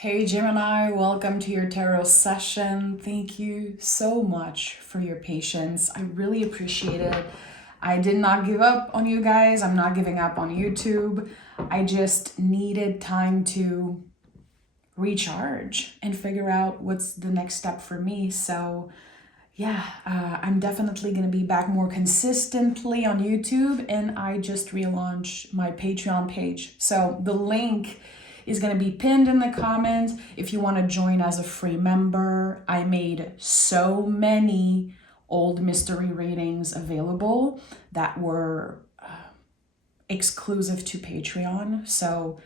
Hey Gemini, welcome to your tarot session. Thank you so much for your patience. I really appreciate it. I did not give up on you guys. I'm not giving up on YouTube. I just needed time to recharge and figure out what's the next step for me. So yeah, I'm definitely going to be back more consistently on YouTube, and I just relaunched my Patreon page. So the link is going to be pinned in the comments if you want to join as a free member. I made so many old mystery readings available that were exclusive to Patreon. So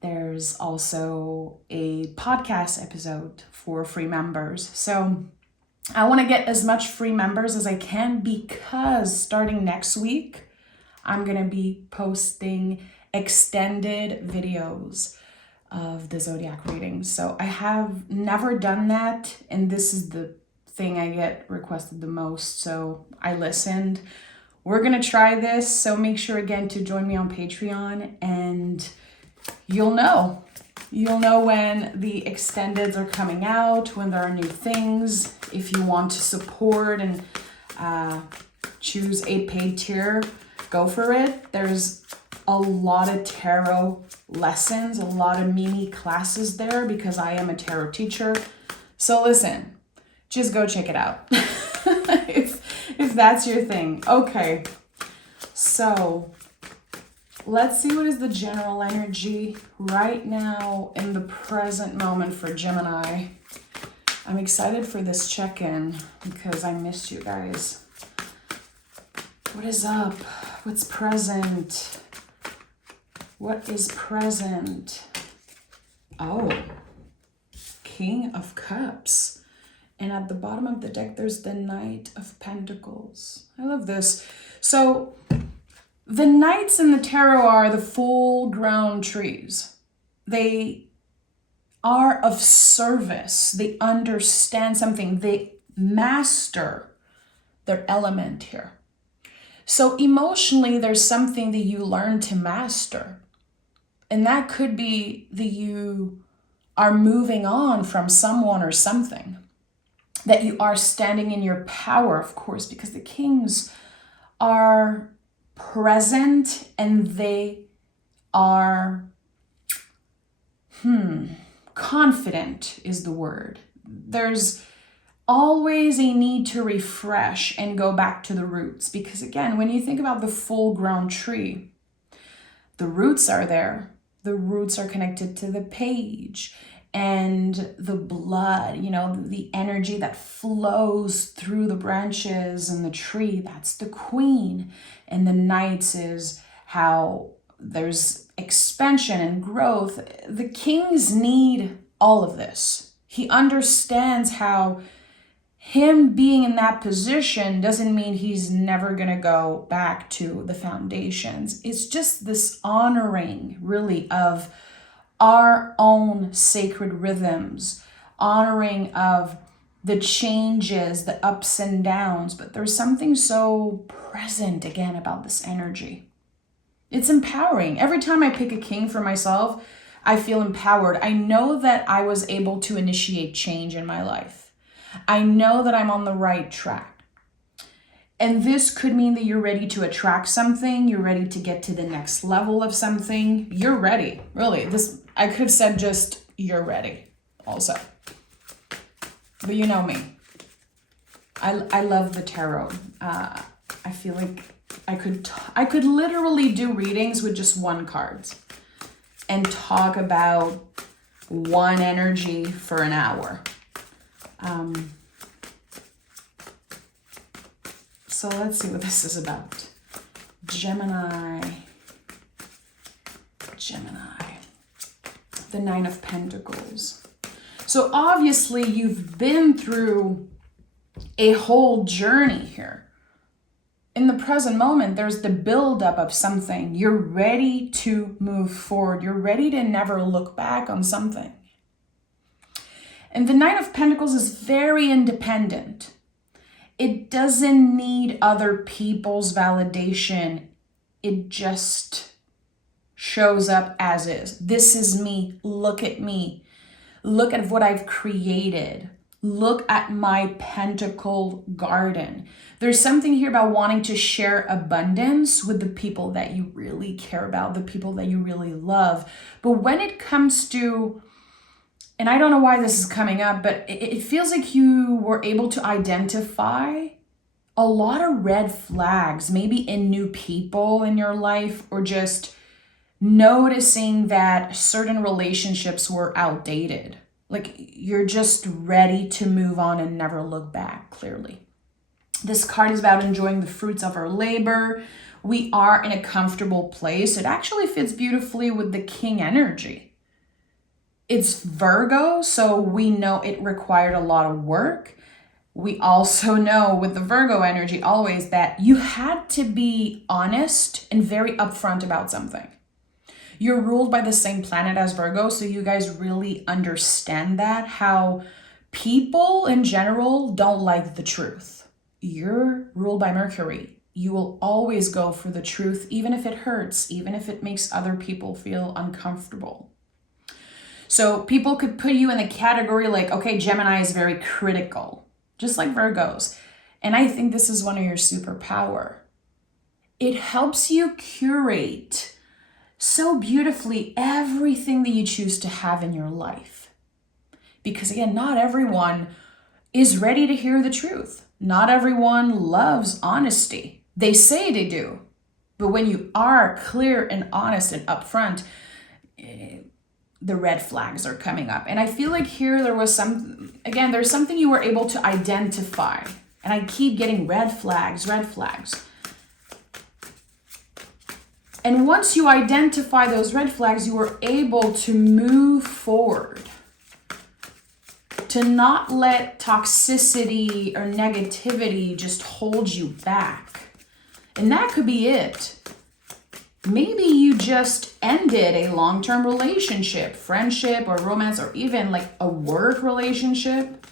there's also a podcast episode for free members. So I want to get as much free members as I can, because starting next week, I'm going to be posting extended videos of the zodiac readings. So I have never done that, and this is the thing I get requested the most. So I listened. We're going to try this. So make sure again to join me on Patreon, and you'll know. You'll know when the extendeds are coming out, when there are new things. If you want to support and choose a paid tier, go for it. There's a lot of tarot lessons, a lot of mini classes there, because I am a tarot teacher. So listen, just go check it out if that's your thing. Okay, so let's see what is the general energy right now in the present moment for Gemini. I'm excited for this check-in because I missed you guys. What is up? What's present? What is present? Oh, King of Cups. And at the bottom of the deck, there's the Knight of Pentacles. I love this. So the knights in the tarot are the full-grown trees. They are of service. They understand something. They master their element here. So emotionally, there's something that you learn to master. And that could be that you are moving on from someone or something. That you are standing in your power, of course, because the kings are present and they are confident is the word. There's always a need to refresh and go back to the roots, because again, when you think about the full-grown tree, the roots are there. The roots are connected to the page and the blood, the energy that flows through the branches and the tree. That's the queen. And the knights is how there's expansion and growth. The kings need all of this. He understands how him being in that position doesn't mean he's never going to go back to the foundations. It's just this honoring, really, of our own sacred rhythms, honoring of the changes, the ups and downs. But there's something so present, again, about this energy. It's empowering. Every time I pick a king for myself, I feel empowered. I know that I was able to initiate change in my life. I know that I'm on the right track. And this could mean that you're ready to attract something. You're ready to get to the next level of something. You're ready, really. I could have said just, you're ready also. But you know me. I love the tarot. I feel like I could literally do readings with just one card and talk about one energy for an hour. So let's see what this is about. Gemini. The Nine of Pentacles. So obviously you've been through a whole journey here. In the present moment, there's the buildup of something. You're ready to move forward. You're ready to never look back on something. And the Nine of Pentacles is very independent. It doesn't need other people's validation. It just shows up as is. This is me. Look at me. Look at what I've created. Look at my pentacle garden. There's something here about wanting to share abundance with the people that you really care about, the people that you really love. But when it comes to, and I don't know why this is coming up, but it feels like you were able to identify a lot of red flags, maybe in new people in your life, or just noticing that certain relationships were outdated. Like you're just ready to move on and never look back, clearly. This card is about enjoying the fruits of our labor. We are in a comfortable place. It actually fits beautifully with the King energy. It's Virgo, so we know it required a lot of work. We also know with the Virgo energy always that you had to be honest and very upfront about something. You're ruled by the same planet as Virgo, so you guys really understand that, how people in general don't like the truth. You're ruled by Mercury. You will always go for the truth, even if it hurts, even if it makes other people feel uncomfortable. So people could put you in the category like, okay, Gemini is very critical, just like Virgos. And I think this is one of your superpower. It helps you curate so beautifully everything that you choose to have in your life. Because again, not everyone is ready to hear the truth. Not everyone loves honesty. They say they do. But when you are clear and honest and upfront, the red flags are coming up. And I feel like here there's something you were able to identify. And I keep getting red flags, red flags. And once you identify those red flags, you were able to move forward, to not let toxicity or negativity just hold you back. And that could be it. Maybe you just ended a long-term relationship, friendship or romance, or even like a work relationship.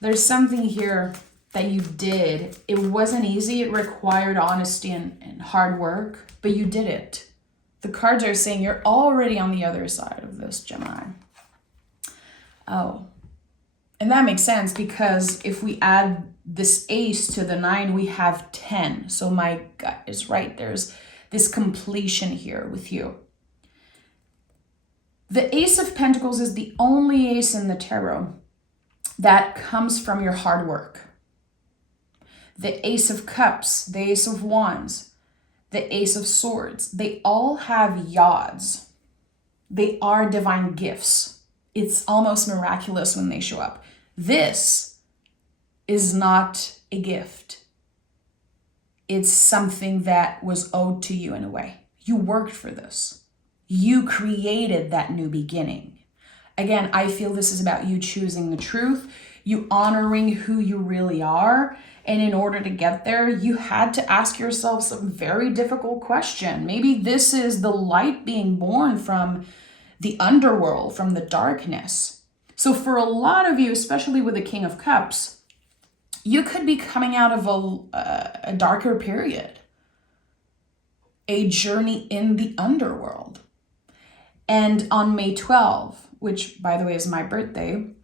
There's something here that you did. It wasn't easy. It required honesty and hard work, but you did it. The cards are saying you're already on the other side of this, Gemini. Oh, and that makes sense because if we add this ace to the 9, we have 10. So my gut is right. There's this completion here with you. The Ace of Pentacles is the only ace in the tarot that comes from your hard work. The Ace of Cups, the Ace of Wands, the Ace of Swords, they all have yods. They are divine gifts. It's almost miraculous when they show up. This is not a gift. It's something that was owed to you in a way. You worked for this. You created that new beginning. Again, I feel this is about you choosing the truth, you honoring who you really are. And in order to get there, you had to ask yourself some very difficult question. Maybe this is the light being born from the underworld, from the darkness. So for a lot of you, especially with the King of Cups, you could be coming out of a darker period, a journey in the underworld. And on May 12, which by the way is my birthday,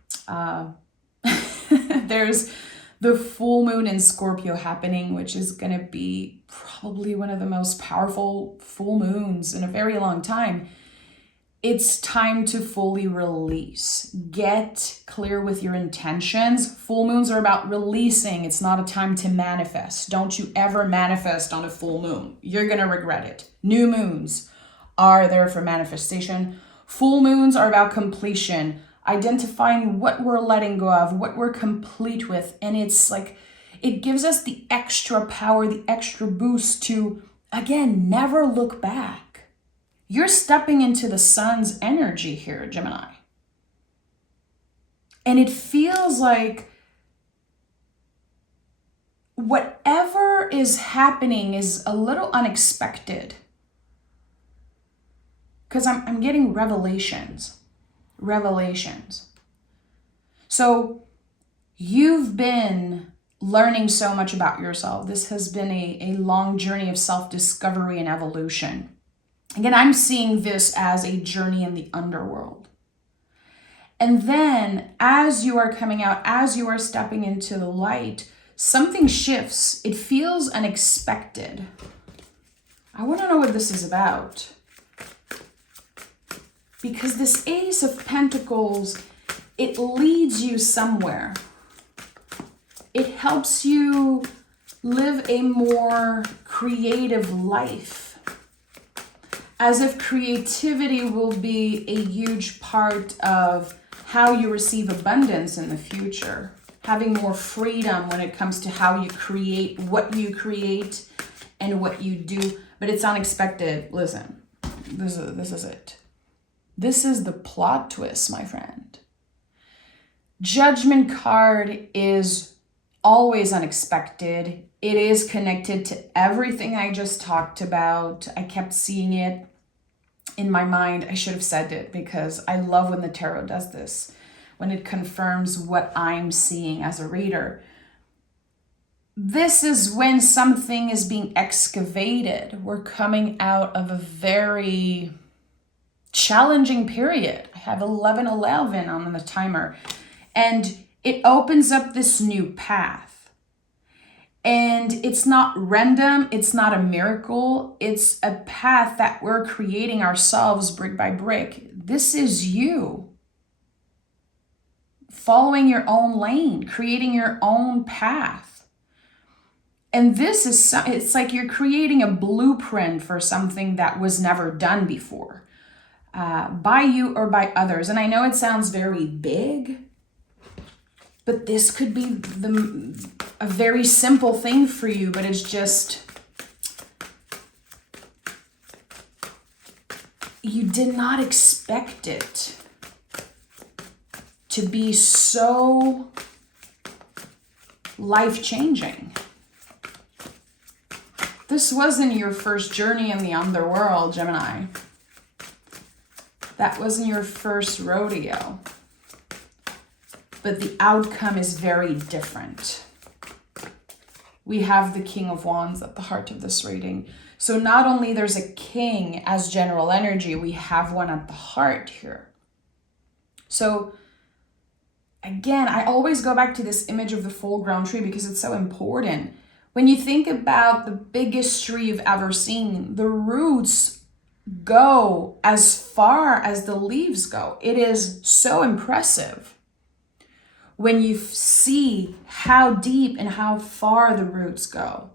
there's the full moon in Scorpio happening, which is going to be probably one of the most powerful full moons in a very long time. It's time to fully release. Get clear with your intentions. Full moons are about releasing. It's not a time to manifest. Don't you ever manifest on a full moon. You're going to regret it. New moons are there for manifestation. Full moons are about completion, identifying what we're letting go of, what we're complete with. And it's like, it gives us the extra power, the extra boost to, again, never look back. You're stepping into the sun's energy here, Gemini. And it feels like whatever is happening is a little unexpected. Because I'm getting revelations. So you've been learning so much about yourself. This has been a long journey of self-discovery and evolution. Again, I'm seeing this as a journey in the underworld. And then as you are coming out, as you are stepping into the light, something shifts. It feels unexpected. I want to know what this is about. Because this Ace of Pentacles, it leads you somewhere. It helps you live a more creative life. As if creativity will be a huge part of how you receive abundance in the future. Having more freedom when it comes to how you create, what you create, and what you do. But it's unexpected. Listen, this is it. This is the plot twist, my friend. Judgment card is always unexpected. It is connected to everything I just talked about. I kept seeing it in my mind. I should have said it because I love when the tarot does this, when it confirms what I'm seeing as a reader. This is when something is being excavated. We're coming out of a very challenging period. I have 11:11 on the timer, and it opens up this new path. And it's not random, it's not a miracle, it's a path that we're creating ourselves brick by brick. This is you following your own lane, creating your own path. And this is, it's like you're creating a blueprint for something that was never done before. By you or by others. And I know it sounds very big, but this could be a very simple thing for you, but it's just, you did not expect it to be so life-changing. This wasn't your first journey in the underworld, Gemini. That wasn't your first rodeo, but the outcome is very different. We have the King of Wands at the heart of this reading. So not only there's a king as general energy, we have one at the heart here. So again, I always go back to this image of the full-grown tree because it's so important. When you think about the biggest tree you've ever seen, the roots go as far as the leaves go. It is so impressive when you see how deep and how far the roots go.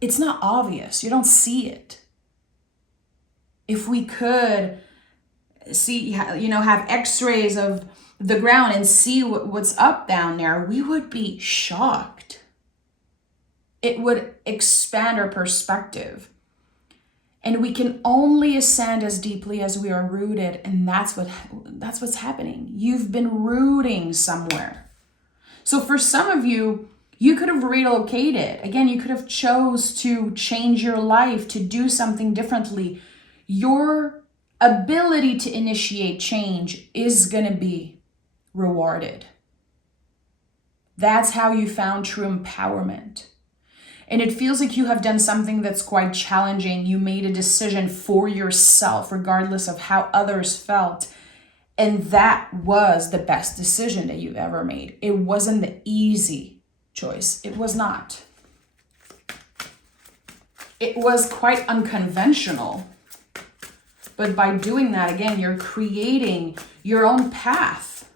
It's not obvious. You don't see it. If we could see, have x-rays of the ground and see what's up down there, we would be shocked. It would expand our perspective. And we can only ascend as deeply as we are rooted. And that's what's happening. You've been rooting somewhere. So for some of you, you could have relocated. Again, you could have chose to change your life, to do something differently. Your ability to initiate change is going to be rewarded. That's how you found true empowerment. And it feels like you have done something that's quite challenging. You made a decision for yourself, regardless of how others felt. And that was the best decision that you've ever made. It wasn't the easy choice. It was not. It was quite unconventional. But by doing that, again, you're creating your own path.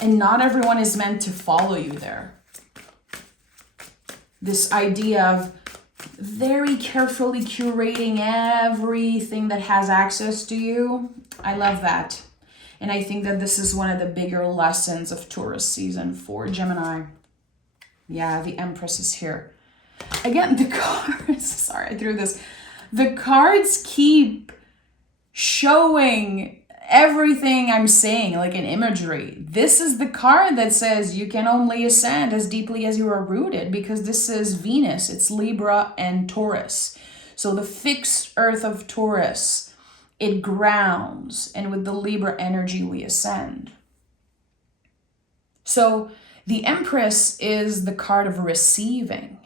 And not everyone is meant to follow you there. This idea of very carefully curating everything that has access to you. I love that. And I think that this is one of the bigger lessons of Taurus season for Gemini. Yeah, the Empress is here. Again, the cards, sorry, I threw this. The cards keep showing everything I'm saying, like in imagery. This is the card that says you can only ascend as deeply as you are rooted, because this is Venus, it's Libra and Taurus. So the fixed earth of Taurus, it grounds, and with the Libra energy we ascend. So the Empress is the card of receiving.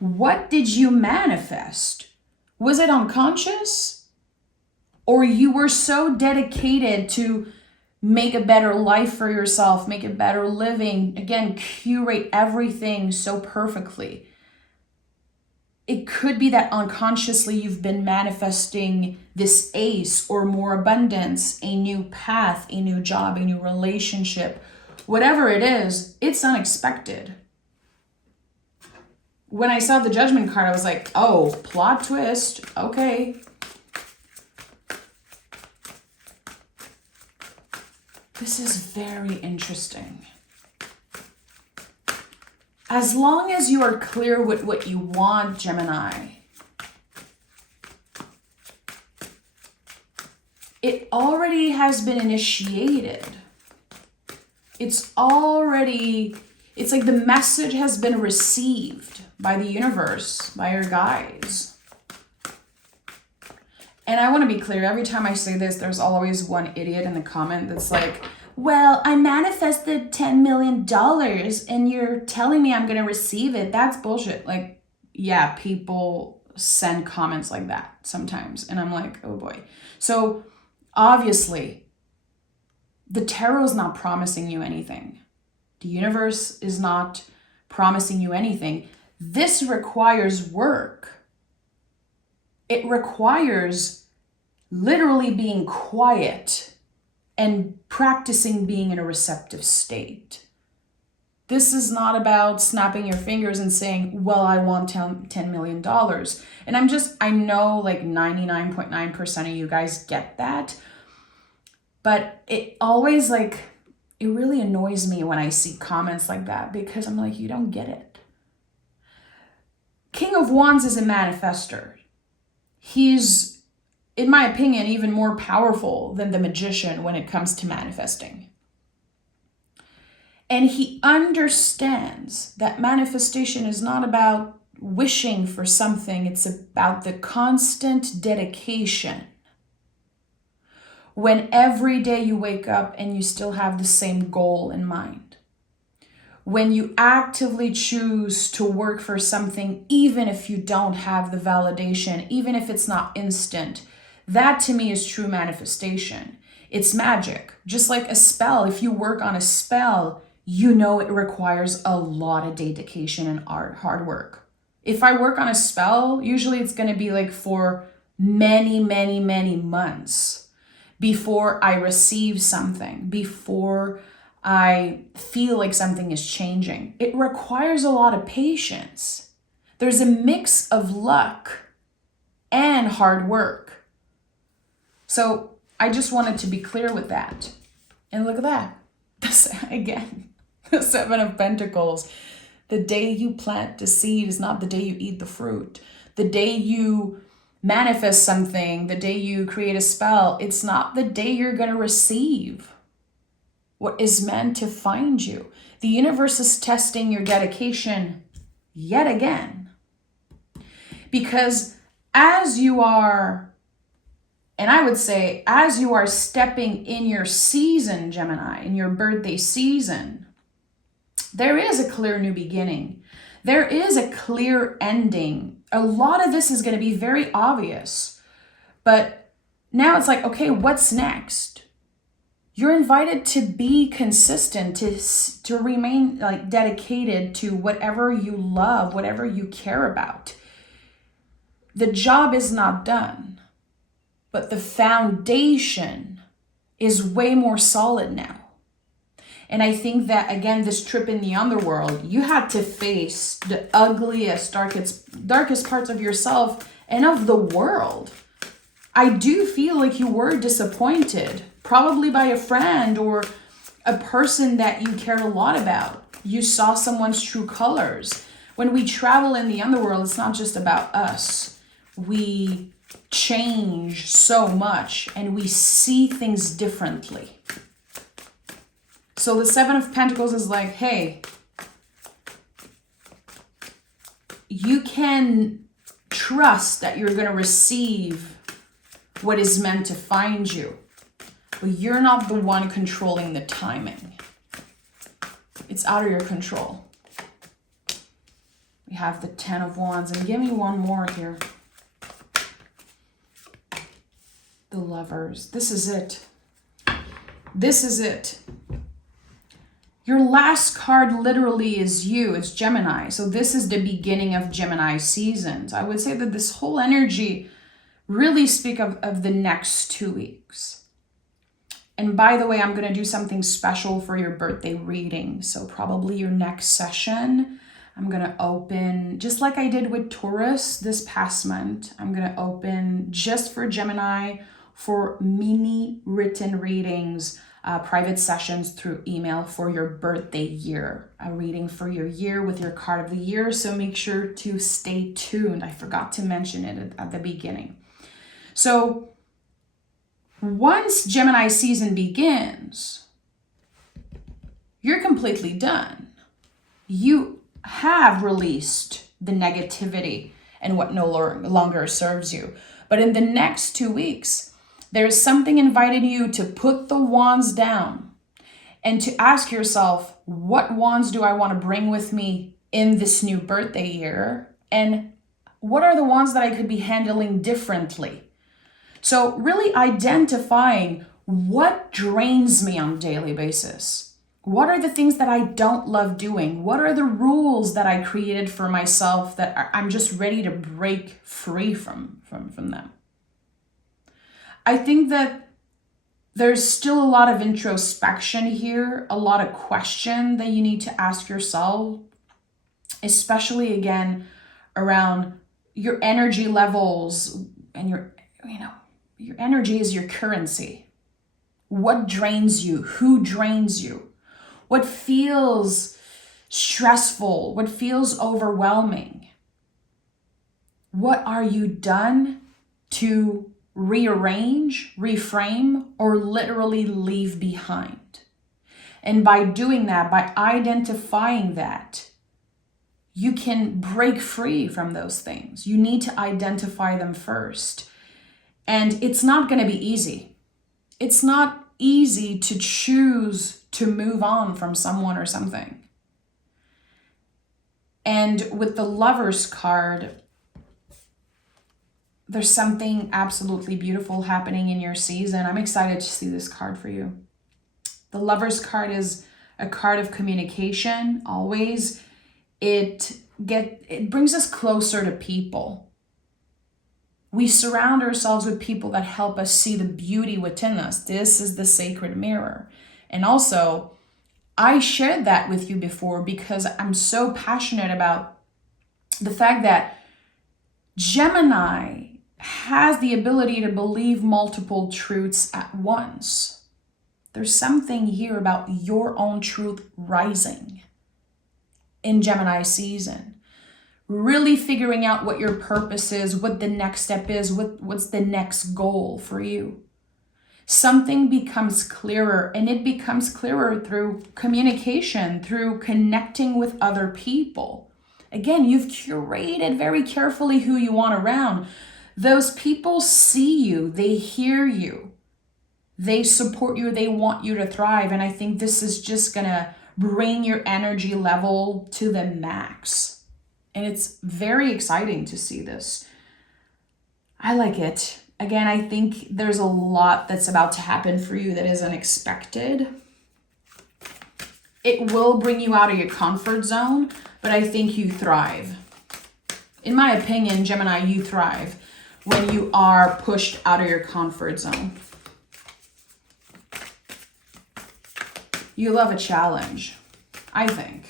What did you manifest? Was it unconscious? Or you were so dedicated to make a better life for yourself, make a better living. Again, curate everything so perfectly. It could be that unconsciously you've been manifesting this ace or more abundance, a new path, a new job, a new relationship. Whatever it is, it's unexpected. When I saw the Judgment card, I was like, oh, plot twist. Okay. This is very interesting. As long as you are clear with what you want, Gemini, it already has been initiated. It's like the message has been received by the universe, by your guides. And I want to be clear, every time I say this, there's always one idiot in the comment that's like, well, I manifested $10 million and you're telling me I'm going to receive it. That's bullshit. Like, yeah, people send comments like that sometimes. And I'm like, oh boy. So obviously, the tarot is not promising you anything. The universe is not promising you anything. This requires work. It requires literally being quiet and practicing being in a receptive state. This is not about snapping your fingers and saying, well, I want $10 million. And I know like 99.9% of you guys get that. But it always it really annoys me when I see comments like that because I'm like, you don't get it. King of Wands is a manifester. He's, in my opinion, even more powerful than the magician when it comes to manifesting. And he understands that manifestation is not about wishing for something. It's about the constant dedication. When every day you wake up and you still have the same goal in mind. When you actively choose to work for something, even if you don't have the validation, even if it's not instant, that to me is true manifestation. It's magic. Just like a spell, if you work on a spell, you know it requires a lot of dedication and hard work. If I work on a spell, usually it's going to be like for many, many, many months before I receive something, before I feel like something is changing. It requires a lot of patience. There's a mix of luck and hard work. So I just wanted to be clear with that. And look at that. Again, the Seven of Pentacles. The day you plant the seed is not the day you eat the fruit. The day you manifest something, the day you create a spell, it's not the day you're going to receive what is meant to find you. The universe is testing your dedication yet again. Because as you are, and I would say, as you are stepping in your season, Gemini, in your birthday season, there is a clear new beginning. There is a clear ending. A lot of this is going to be very obvious. But now it's like, okay, what's next? You're invited to be consistent, to remain dedicated to whatever you love, whatever you care about. The job is not done, but the foundation is way more solid now. And I think that, again, this trip in the underworld, you had to face the ugliest, darkest parts of yourself and of the world. I do feel like you were disappointed, probably by a friend or a person that you cared a lot about. You saw someone's true colors. When we travel in the underworld, it's not just about us. We change so much and we see things differently. So the Seven of Pentacles is like, hey, you can trust that you're going to receive what is meant to find you, but you're not the one controlling the timing. It's out of your control. We have the Ten of Wands, and give me one more here. The Lovers. This is it. This is it. Your last card literally is you. It's Gemini. So this is the beginning of Gemini seasons. I would say that this whole energy really speak of the next 2 weeks. And by the way, I'm going to do something special for your birthday reading. So probably your next session, I'm going to open, just like I did with Taurus this past month, I'm going to open just for Gemini for mini written readings, private sessions through email for your birthday year, a reading for your year with your card of the year. So make sure to stay tuned. I forgot to mention it at the beginning. So once Gemini season begins, you're completely done. You have released the negativity and what no longer serves you. But in the next 2 weeks, there's something inviting you to put the wands down and to ask yourself, what wands do I want to bring with me in this new birthday year? And what are the wands that I could be handling differently? So really identifying what drains me on a daily basis. What are the things that I don't love doing? What are the rules that I created for myself that I'm just ready to break free from them? I think that there's still a lot of introspection here, a lot of question that you need to ask yourself, especially again around your energy levels and your energy is your currency. What drains you? Who drains you? What feels stressful? What feels overwhelming? What are you done to rearrange, reframe, or literally leave behind? And by doing that, by identifying that, you can break free from those things. You need to identify them first. And it's not going to be easy. It's not easy to choose to move on from someone or something. And with the Lovers card, there's something absolutely beautiful happening in your season. I'm excited to see this card for you. The Lovers card is a card of communication, always. It brings us closer to people. We surround ourselves with people that help us see the beauty within us. This is the sacred mirror. And also, I shared that with you before because I'm so passionate about the fact that Gemini has the ability to believe multiple truths at once. There's something here about your own truth rising in Gemini season. Really figuring out what your purpose is, what the next step is, what's the next goal for you. Something becomes clearer, and it becomes clearer through communication, through connecting with other people. Again, you've curated very carefully who you want around. Those people see you, they hear you, they support you, they want you to thrive. And I think this is just gonna bring your energy level to the max. And it's very exciting to see this. I like it. Again, I think there's a lot that's about to happen for you that is unexpected. It will bring you out of your comfort zone, but I think you thrive. In my opinion, Gemini, you thrive when you are pushed out of your comfort zone. You love a challenge, I think.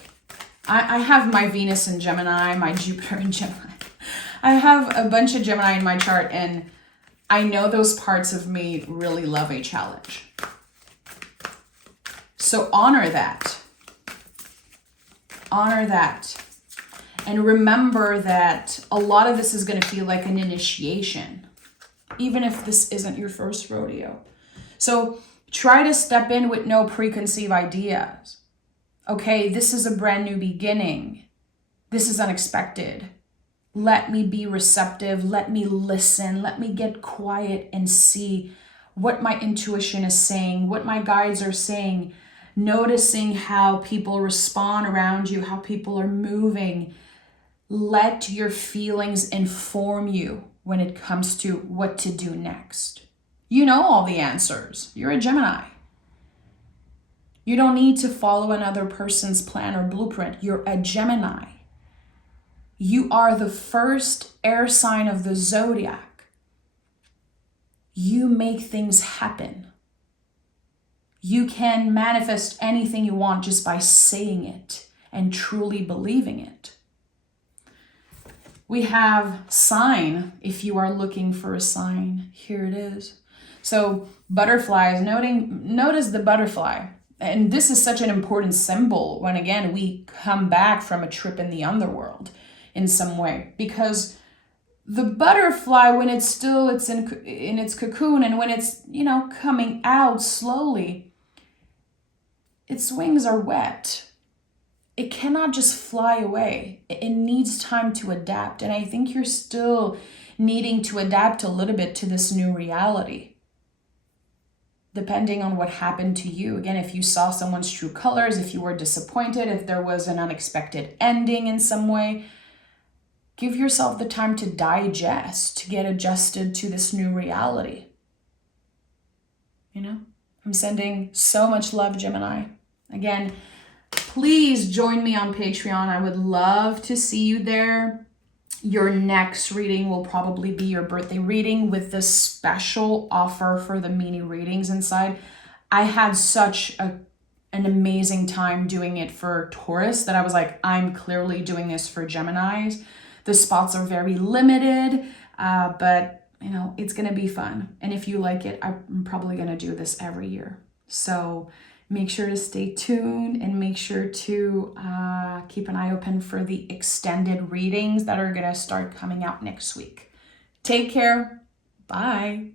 I have my Venus in Gemini, my Jupiter in Gemini. I have a bunch of Gemini in my chart, and I know those parts of me really love a challenge. So honor that. Honor that. And remember that a lot of this is going to feel like an initiation, even if this isn't your first rodeo. So try to step in with no preconceived ideas. Okay, this is a brand new beginning. This is unexpected. Let me be receptive. Let me listen. Let me get quiet and see what my intuition is saying, what my guides are saying, noticing how people respond around you, how people are moving. Let your feelings inform you when it comes to what to do next. You know all the answers. You're a Gemini. You don't need to follow another person's plan or blueprint. You're a Gemini. You are the first air sign of the zodiac. You make things happen. You can manifest anything you want just by saying it and truly believing it. We have sign, if you are looking for a sign. Here it is. So butterflies, notice the butterfly. And this is such an important symbol when, again, we come back from a trip in the underworld in some way. Because the butterfly, when it's in its cocoon and when it's, coming out slowly, its wings are wet. It cannot just fly away. It needs time to adapt. And I think you're still needing to adapt a little bit to this new reality, depending on what happened to you. Again, if you saw someone's true colors, if you were disappointed, if there was an unexpected ending in some way, give yourself the time to digest, to get adjusted to this new reality. I'm sending so much love, Gemini. Again, please join me on Patreon. I would love to see you there. Your next reading will probably be your birthday reading with the special offer for the mini readings inside. I had such an amazing time doing it for Taurus that I was like, I'm clearly doing this for Geminis. The spots are very limited, but it's going to be fun. And if you like it, I'm probably going to do this every year. So make sure to stay tuned and make sure to keep an eye open for the extended readings that are going to start coming out next week. Take care. Bye.